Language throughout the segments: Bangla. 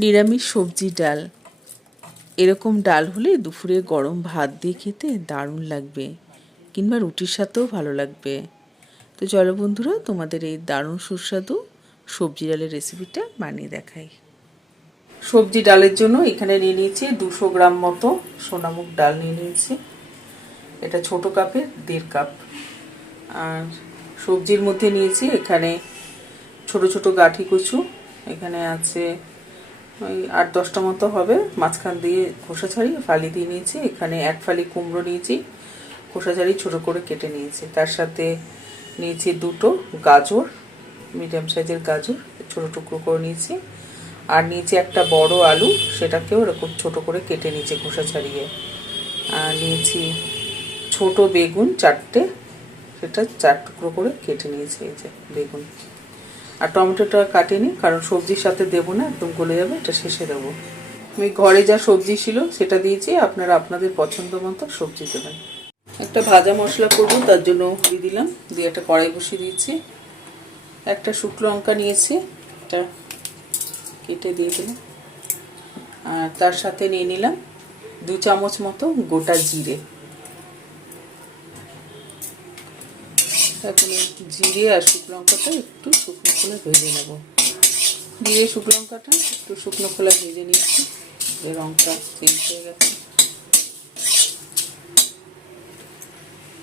নিরামিষ সবজি ডাল। এরকম ডাল হলে দুপুরে গরম ভাত দিয়ে খেতে দারুণ লাগবে, কিংবা রুটির সাথেও ভালো লাগবে। তো চলো বন্ধুরা, তোমাদের এই দারুণ সুস্বাদু সবজি ডালের রেসিপিটা বানিয়ে দেখাই। সবজি ডালের জন্য এখানে নিয়ে নিয়েছি 200 গ্রাম মতো সোনামুগ ডাল নিয়ে নিয়েছি। এটা ছোট কাপের 1.5 কাপ। আর সবজির মধ্যে নিয়েছি এখানে ছোট ছোট গাঠি কচু, এখানে আছে ওই 8-10টা মতো হবে, মাঝখান দিয়ে খোসা ছাড়িয়ে ফালি দিয়ে নিয়েছি। এখানে 1 ফালি কুমড়ো নিয়েছি, খোসা ছাড়িয়ে ছোটো করে কেটে নিয়েছি। তার সাথে নিয়েছি 2টো গাজর, মিডিয়াম সাইজের গাজর ছোটো টুকরো করে নিয়েছি। আর নিয়েছি একটা বড় আলু, সেটাকেও এরকম ছোটো করে কেটে নিয়েছি খোসা ছাড়িয়ে। আর নিয়েছি ছোট বেগুন 4টে, সেটা 4 টুকরো করে কেটে নিয়েছি। এই যে বেগুন। আর টমেটোটা কাটিনি, কারণ সবজির সাথে দেবো না, একদম গলে যাবে, এটা শেষে দেবো। আমি ঘরে যা সবজি ছিল সেটা দিয়েছি, আপনারা আপনাদের পছন্দ মতো সবজি দেবেন। একটা ভাজা মশলা করবো, তার জন্য দিয়ে দিলাম, দিয়ে একটা কড়াই বসিয়ে দিয়েছি। একটা শুকনো লঙ্কা নিয়েছি, এটা কেটে দিয়ে দিলাম। আর তার সাথে নিয়ে নিলাম 2 চামচ মতো গোটা জিরে। এখন জিরে আর শুকনো লঙ্কাটা একটু শুকনো খোলা ভেজে নেব। জিরে শুকনো লঙ্কাটা একটু শুকনো খোলা ভেজে নিয়েছি, রঙটা চেঞ্জ হয়ে গেছে।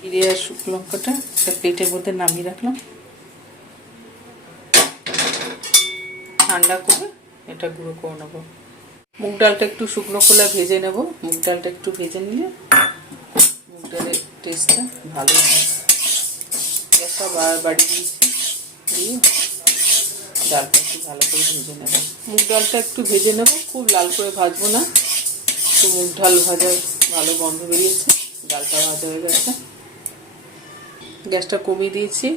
জিরে আর শুকনো লঙ্কাটা একটা প্লেটের মধ্যে নামিয়ে রাখলাম। ঠান্ডা করে এটা গুঁড়ো করে নেব। মুগ ডালটা একটু শুকনো খোলা ভেজে নেব। মুগ ডালটা একটু ভেজে নিলে মুগ ডালের টেস্টটা ভালো হয়। গ্যাসটা বাড়িয়ে দিয়েছি, দিয়ে ডালটা একটু ভালো করে ভেজে নেব। মুগ ডালটা একটু ভেজে নেব, খুব লাল করে ভাজবো না। একটু মুগ ডাল ভাজার ভালো গন্ধ বেরিয়েছে, ডালটা ভাজা হয়ে গেছে। গ্যাসটা কমিয়ে দিয়েছি,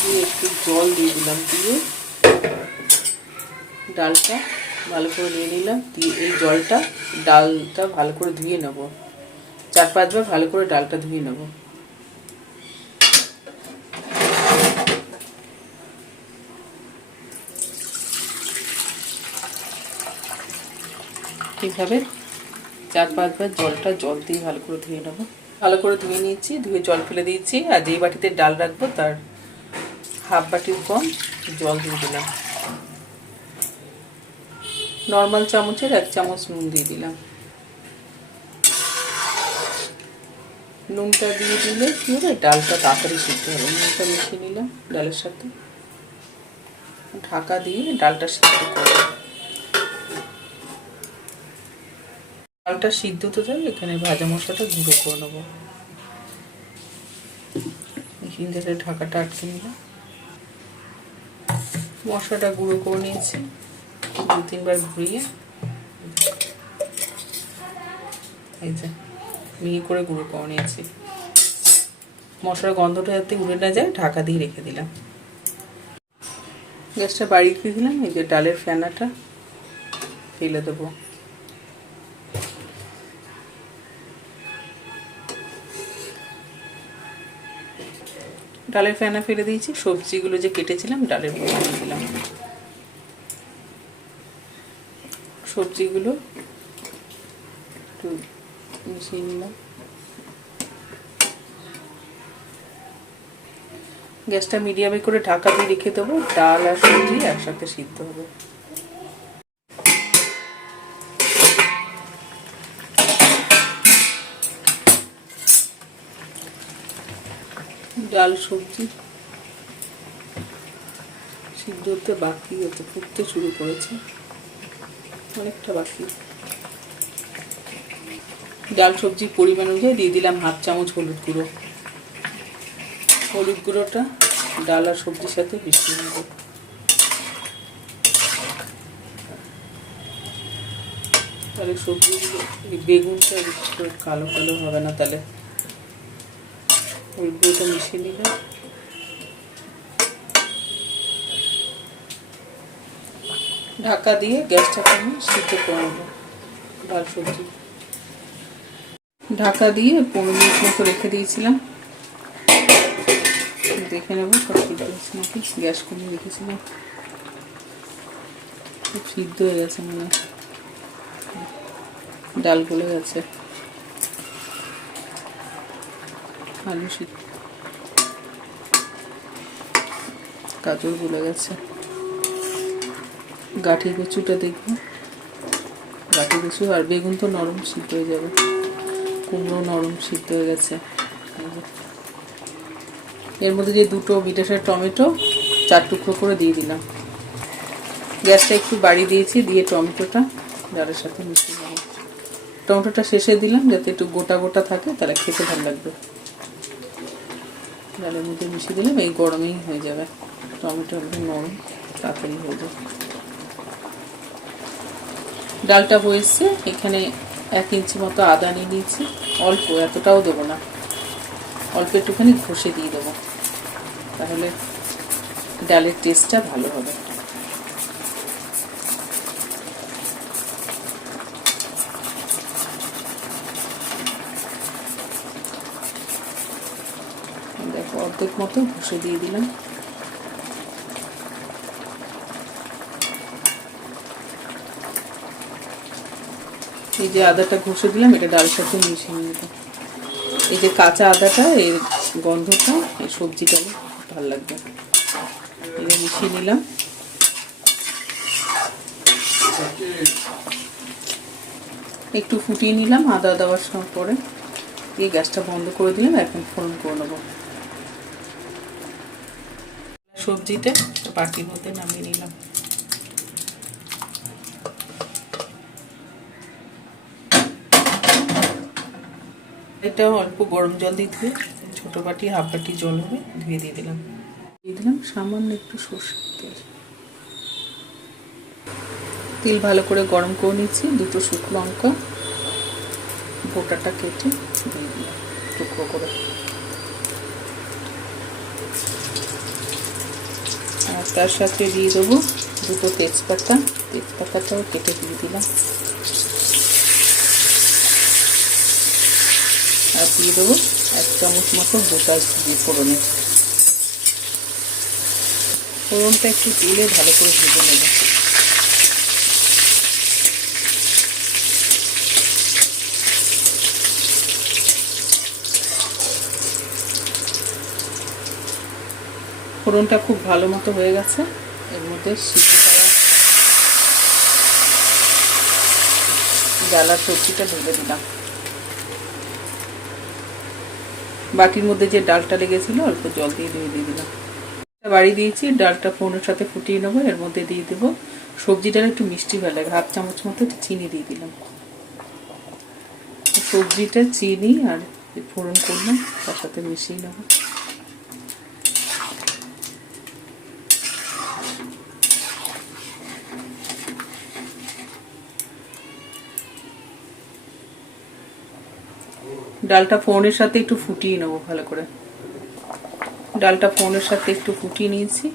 দিয়ে একটু জল দিয়ে দিলাম, দিয়ে ডালটা ভালো করে নিয়ে নিলাম। দিয়ে এই জলটা ডালটা ভালো করে ধুয়ে নেব, 4-5 বার ভালো করে ডালটা ধুয়ে নেব। এইভাবে 4-5 বার জল দিয়ে ভালো করে ধুয়ে নেব। ভালো করে ধুয়ে নিয়েছি, ধুয়ে জল ফেলে দিয়েছি। আর যেই বাটিতে ডাল রাখবো তার হাফ বাটির কম জল দিয়ে দিলাম। নর্মাল চামচের 1 চামচ নুন দিয়ে দিলাম। নুনটা দিয়ে দিলে কি হবে, ডালটা তাড়াতাড়ি সিদ্ধ হবে। নুনটা মিশিয়ে নিলাম ডালের সাথে, ঢাকা দিয়ে ডালটা সিদ্ধ করব। ডালটা সিদ্ধ তো যাবে, এখানে ভাজা মশলাটা গুঁড়ো করে নেবো। মেশিন থেকে ঢাকাটা আটকে নিলাম। মশলাটা গুঁড়ো করে নিয়েছি, 2-3 বার ঘুরিয়ে এই যে মিহি করে গুঁড়ো করে নিয়েছি। মশলার গন্ধটা যাতে উড়ে না যায়, ঢাকা দিয়ে রেখে দিলাম। গ্যাসটা বাড়িয়ে দিয়ে দিলাম। এই যে ডালের ফেনাটা ফেলে দেবো। ডালের ফেনা ফেলে দিয়েছি। সবজিগুলো যে কেটেছিলাম ডালের মধ্যে দিয়ে দিলাম। সবজিগুলো একটু মিশিয়ে নিলাম। গ্যাসটা মিডিয়ামে করে ঢাকা দিয়ে রেখে দেবো, ডাল আর সবজি একসাথে সিদ্ধ হবে। ডাল সবজি সিদ্ধ হতে বাকি, হতে ফুটতে শুরু করেছে, অনেকটা বাকি। ডাল সবজির পরিমাণ অনুযায়ী দিয়ে দিলাম হাফ চামচ হলুদ গুঁড়ো। হলুদ গুঁড়োটা ডাল আর সবজির সাথে মিশিয়ে নেব। তাহলে সবজিগুলো, বেগুনটা কালো কালো হবে না, তাহলে হলুদ গুঁড়োটা মিশিয়ে নিলাম। ঢাকা দিয়ে গ্যাসটাকে আমি সিদ্ধ করে নেব ডাল সবজি। ঢাকা দিয়ে 15 মিনিট মতো রেখে দিয়েছিলাম। দেখে নেবো সব সিদ্ধ হচ্ছে নাকি। গ্যাস কমিয়ে রেখেছিলাম। খুব সিদ্ধ হয়ে গেছে মনে হয়, ডাল গলে গেছে, আলু সিদ্ধ, গাজর গলে গেছে। গাঠি কচুটা দেখবো, গাঠি কচু আর বেগুন তো নরম সিদ্ধ হয়ে যাবে, কুমড়ো নরম সিদ্ধ হয়ে গেছে। এর মধ্যে যে দুটো বিটেসের টমেটো 4 টুকরো করে দিয়ে দিলাম। গ্যাসটা একটু বাড়িয়ে দিয়েছি, দিয়ে টমেটোটা ডালের সাথে মিশিয়ে দেবো। টমেটোটা শেষে দিলাম যাতে একটু গোটা গোটা থাকে, তাহলে খেতে ভালো লাগবে। ডালের মধ্যে মিশিয়ে দিলাম, এই গরমেই হয়ে যাবে। টমেটো একদম নরম, তাড়াতাড়ি হয়ে যাবে। ডালটা হয়েছে, এখানে 1 ইঞ্চি মতো আদা নিয়ে নিয়েছি, অল্প, এতটাও দেবো না, অল্প একটুখানি ঘষে দিয়ে দেবো, তাহলে ডালের টেস্টটা ভালো হবে। দেখো অর্ধেক মতো ঘষে দিয়ে দিলাম। এই যে আদাটা ঘষে দিলাম, এটা ডালের সাথে মিশিয়ে নেব। এই যে কাঁচা আদাটা, এর গন্ধটা এই সবজিটা ভালো লাগবে। এটা মিশিয়ে নিলাম। একটু ফুটিয়ে নিলাম আদা দেওয়ার সময় পরে, দিয়ে গ্যাসটা বন্ধ করে দিলাম। এখন ফোড়ন করে নেবো। সবজিটা বাটির মধ্যে নামিয়ে নিলাম। এটা অল্প গরম জল দিয়ে ধুয়ে, ছোটো বাটি 1/2 বাটি জল হবে, ধুয়ে দিয়ে দিলাম। দিয়ে দিলাম সামান্য একটু সরষের তেল। তেল ভালো করে গরম করে নিচ্ছি। 2টো শুকনো লঙ্কা গোটাটা কেটে দিয়ে দিলাম টুকরো করে। আর তার সাথে দিয়ে দেবো 2টো তেজপাতা, তেজপাতাটাও কেটে দিয়ে দিলাম। আর দিয়ে দেবো 1 চামচ মতো গোটা জিরে ফোড়নে। ফোড়নটা একটু তেলে ভালো করে ভেজে নেব। ফোড়নটা খুব ভালো মতো হয়ে গেছে। এর মধ্যে সিদ্ধ করা ডালার সবজিটা ঢেলে দিলাম। বাটির মধ্যে যে ডালটা লেগেছিল অল্প জল দিয়ে ধুয়ে দিয়ে দিলাম। বাড়ি দিয়েছি, ডালটা ফোড়নের সাথে ফুটিয়ে নেবো। এর মধ্যে দিয়ে দেবো সবজি ডাল, একটু মিষ্টি ভালো লাগে, 1/2 চামচ মতো চিনি দিয়ে দিলাম। সবজিটা চিনি আর ফোড়ন করলাম তার সাথে মিশিয়ে নেবো। ডালটা ফোড়নের সাথে একটু ফুটিয়ে নেবো ভালো করে। ডালটা ফোড়নের সাথে একটু ফুটিয়ে নিয়েছি,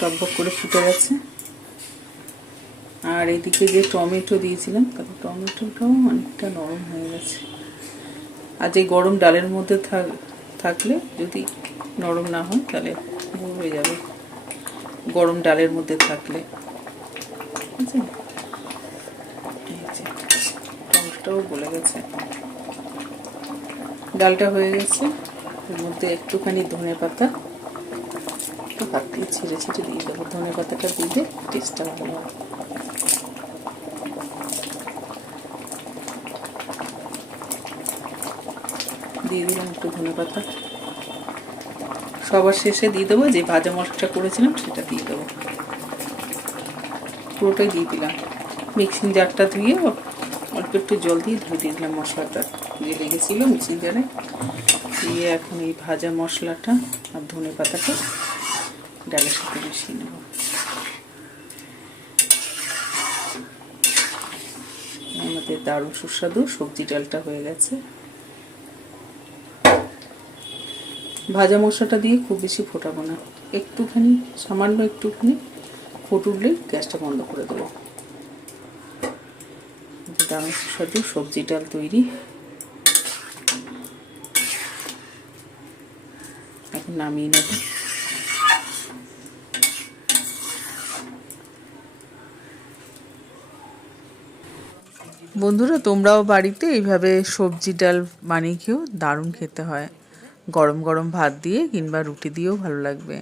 টকবক করে ফুটে গেছে। আর এদিকে যে টমেটো দিয়েছিলাম, তারপর টমেটোটাও অনেকটা নরম হয়ে গেছে। আর যে গরম ডালের মধ্যে থাকলে যদি নরম না হয় তাহলে হয়ে যাবে, গরম ডালের মধ্যে থাকলে। টমেটোটাও গলে গেছে, ডালটা হয়ে গেছে। এর মধ্যে একটুখানি ধনে পাতা একটু হাত দিয়ে ছিঁড়ে ছিঁড়ে দিয়ে দেবো। ধনে পাতাটা দিলে টেস্টটা ভালো হবে। দিয়ে দিলাম একটু ধনে পাতা। সবার শেষে দিয়ে দেবো যে ভাজা মশলাটা করেছিলাম সেটা দিয়ে দেবো, পুরোটাই দিয়ে দিলাম। মিক্সিং জারটা ধুয়ে অল্প একটু জল দিয়ে ধুয়ে দিয়ে দিলাম মশলাটা যে লেগেছিলো মিক্সিং জারে। দিয়ে এখন এই ভাজা মশলাটা আর ধনে পাতাটা ডালের সাথে মিশিয়ে নেব। আমাদের দারুণ সুস্বাদু সবজি ডালটা হয়ে গেছে। ভাজা মশলাটা দিয়ে খুব বেশি ফোটাবো না, একটুখানি সামান্য একটুখানি ফুটুলেই গ্যাসটা বন্ধ করে দেবো। দারুণ সুস্বাদু সবজি ডাল তৈরি। এখন নামিয়ে নেব। বন্ধুরা তোমরাও বাড়িতে এইভাবে সবজি ডাল বানিয়ে খেয়েও দারুণ খেতে হয়, গরম গরম ভাত দিয়ে কিংবা রুটি দিয়েও ভালো লাগবে।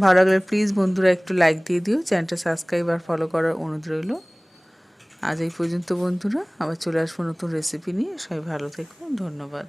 ভালো লাগলে প্লিজ বন্ধুরা একটু লাইক দিয়ে দিও, চ্যানেলটা সাবস্ক্রাইব আর ফলো করার অনুরোধ রইল। আজ এই পর্যন্ত বন্ধুরা, আবার চলে আসবো নতুন রেসিপি নিয়ে। সবাই ভালো থেকো, ধন্যবাদ।